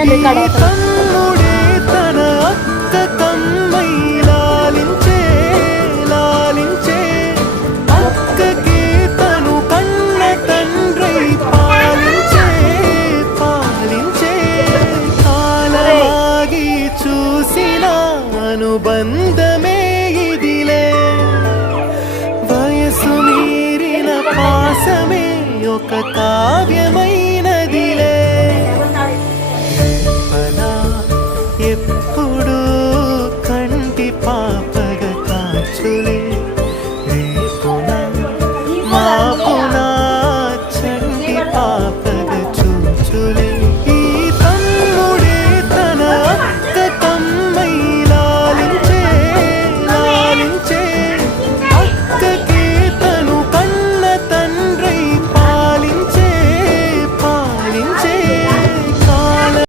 వెంటనే రికార్డ్ అవుతుంది. తమ్ముడే తన అక్క కమ్మై లాలించే లాలించే అక్కకి తను కన్న తండ్రి పాలించే పాలించే కాలమాగి చూసిన అనుబంధ